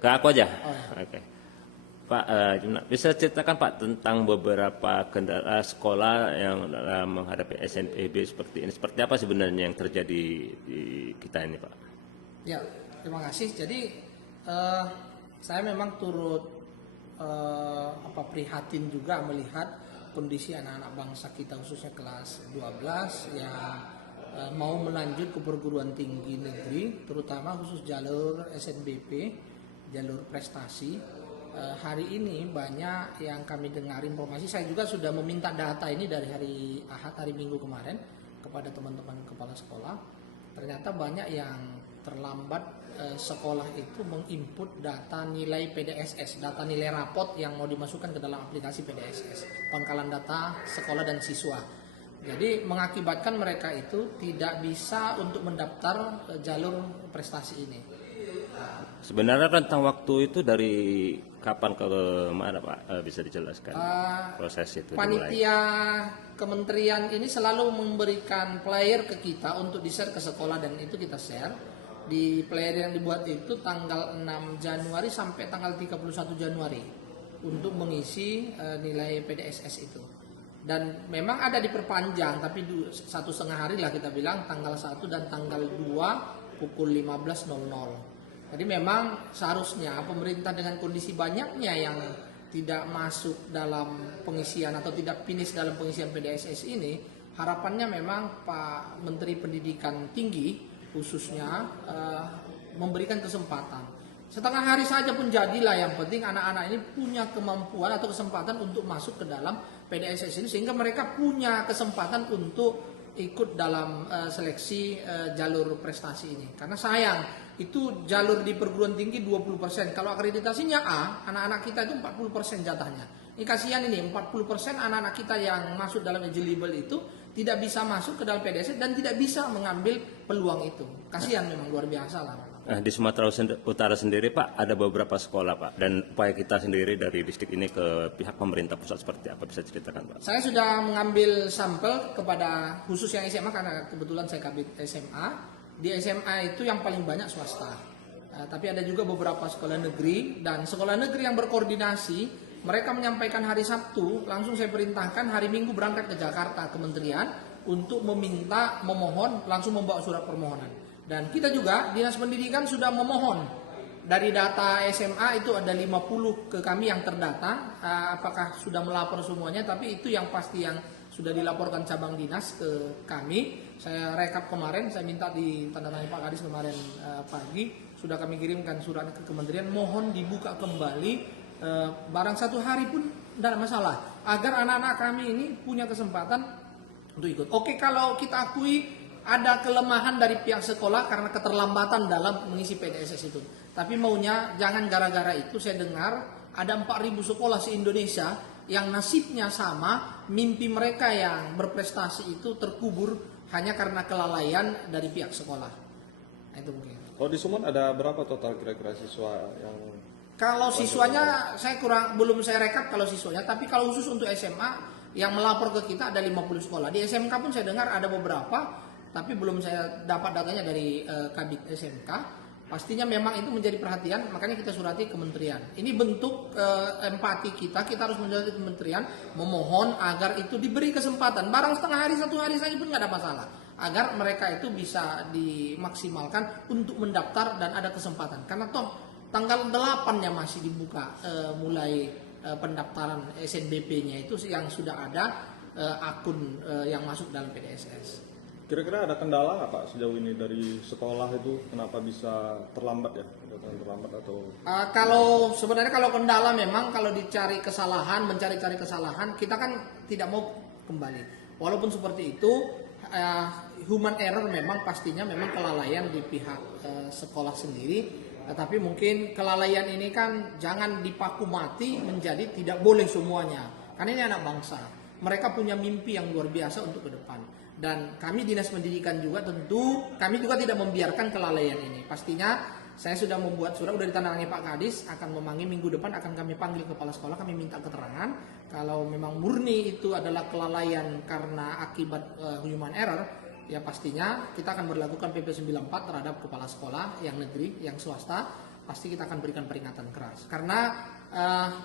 Ke aku aja. Oh, ya. Oke. Pak, bisa ceritakan Pak tentang beberapa kendala sekolah yang menghadapi SNPB seperti ini. Seperti apa sebenarnya yang terjadi di kita ini, Pak? Ya, terima kasih. Jadi saya memang turut prihatin juga melihat kondisi anak-anak bangsa kita khususnya kelas 12 yang mau melanjut ke perguruan tinggi negeri, terutama khusus jalur SNBP, jalur prestasi. Hari ini banyak yang kami dengar informasi, saya juga sudah meminta data ini dari hari Ahad, hari Minggu kemarin kepada teman-teman kepala sekolah. Ternyata banyak yang terlambat sekolah itu menginput data nilai PDSS, data nilai rapot yang mau dimasukkan ke dalam aplikasi PDSS, pangkalan data sekolah dan siswa. Jadi mengakibatkan mereka itu tidak bisa untuk mendaftar jalur prestasi ini. Sebenarnya rentang waktu itu dari kapan ke mana Pak? Bisa dijelaskan proses itu dimulai? Panitia kementerian ini selalu memberikan player ke kita untuk di-share ke sekolah dan itu kita share. Di player yang dibuat itu tanggal 6 Januari sampai tanggal 31 Januari untuk mengisi nilai PDSS itu. Dan memang ada diperpanjang tapi 1,5 hari lah kita bilang, tanggal 1 dan tanggal 2 pukul 15.00. Jadi memang seharusnya pemerintah dengan kondisi banyaknya yang tidak masuk dalam pengisian atau tidak finish dalam pengisian PDSS ini, harapannya memang Pak Menteri Pendidikan Tinggi khususnya memberikan kesempatan. Setengah hari saja pun jadilah, yang penting anak-anak ini punya kemampuan atau kesempatan untuk masuk ke dalam PDSS ini sehingga mereka punya kesempatan untuk ikut dalam seleksi jalur prestasi ini. Karena sayang, itu jalur di perguruan tinggi 20%. Kalau akreditasinya A, anak-anak kita itu 40% jatahnya. Ini kasihan ini, 40% anak-anak kita yang masuk dalam eligible itu tidak bisa masuk ke dalam PDSS dan tidak bisa mengambil peluang itu. Kasihan memang, luar biasa lah. Nah, di Sumatera Utara sendiri Pak, ada beberapa sekolah Pak, dan upaya kita sendiri dari distrik ini ke pihak pemerintah pusat seperti apa, bisa ceritakan Pak? Saya sudah mengambil sampel kepada khusus yang SMA karena kebetulan saya kabit SMA. Di SMA itu yang paling banyak swasta. Tapi ada juga beberapa sekolah negeri, dan sekolah negeri yang berkoordinasi mereka menyampaikan hari Sabtu, langsung saya perintahkan hari Minggu berangkat ke Jakarta kementerian untuk memohon, langsung membawa surat permohonan. Dan kita juga Dinas Pendidikan sudah memohon. Dari data SMA itu ada 50 ke kami yang terdata, apakah sudah melapor semuanya, tapi itu yang pasti yang sudah dilaporkan cabang dinas ke kami. Saya rekap kemarin, saya minta ditandatangani Pak Kadis kemarin pagi, sudah kami kirimkan surat ke kementerian, mohon dibuka kembali barang 1 hari pun tidak masalah, agar anak-anak kami ini punya kesempatan untuk ikut. Oke, kalau kita akui ada kelemahan dari pihak sekolah karena keterlambatan dalam mengisi PDSS itu. Tapi maunya jangan gara-gara itu saya dengar ada 4.000 sekolah se-Indonesia yang nasibnya sama, mimpi mereka yang berprestasi itu terkubur hanya karena kelalaian dari pihak sekolah. Nah, itu mungkin. Kalau di Sumut ada berapa total kira-kira siswa yang... Kalau siswanya saya belum saya rekap kalau siswanya, tapi kalau khusus untuk SMA yang melapor ke kita ada 50 sekolah. Di SMK pun saya dengar ada beberapa, tapi belum saya dapat datanya dari Kabit SMK. Pastinya memang itu menjadi perhatian, makanya kita surati kementerian. Ini bentuk empati kita harus menjadi kementerian memohon agar itu diberi kesempatan. Barang setengah hari, 1 hari saja pun nggak ada masalah. Agar mereka itu bisa dimaksimalkan untuk mendaftar dan ada kesempatan. Karena toh tanggal 8-nya masih dibuka mulai pendaftaran SNBP-nya itu yang sudah ada akun yang masuk dalam PDSS. Kira-kira ada kendala nggak Pak sejauh ini dari sekolah itu, kenapa bisa terlambat ya? Terlambat atau? Kalau sebenarnya kalau kendala memang kalau mencari kesalahan, kita kan tidak mau kembali. Walaupun seperti itu, human error memang pastinya memang kelalaian di pihak sekolah sendiri. Tetapi mungkin kelalaian ini kan jangan dipaku mati menjadi tidak boleh semuanya. Karena ini anak bangsa. Mereka punya mimpi yang luar biasa untuk ke depan. Dan kami Dinas Pendidikan juga tentu, kami juga tidak membiarkan kelalaian ini. Pastinya saya sudah membuat surat, sudah ditandatangani Pak Kadis, akan memanggil minggu depan, akan kami panggil kepala sekolah, kami minta keterangan. Kalau memang murni itu adalah kelalaian karena akibat human error, ya pastinya kita akan berlakukan PP 94 terhadap kepala sekolah yang negeri, yang swasta. pasti kita akan berikan peringatan keras. Karena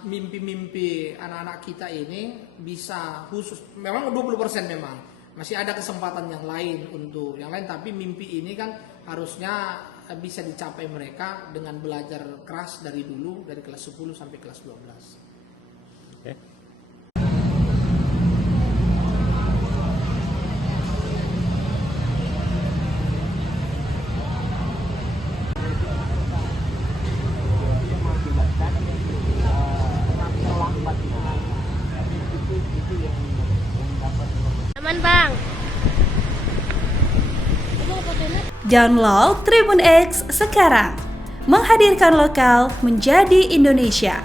mimpi-mimpi anak-anak kita ini bisa khusus, memang 20% memang masih ada kesempatan yang lain untuk yang lain, tapi mimpi ini kan harusnya bisa dicapai mereka dengan belajar keras dari dulu, dari kelas 10 sampai kelas 12. Oke. Aman bang. Download Tribun X sekarang, menghadirkan lokal menjadi Indonesia.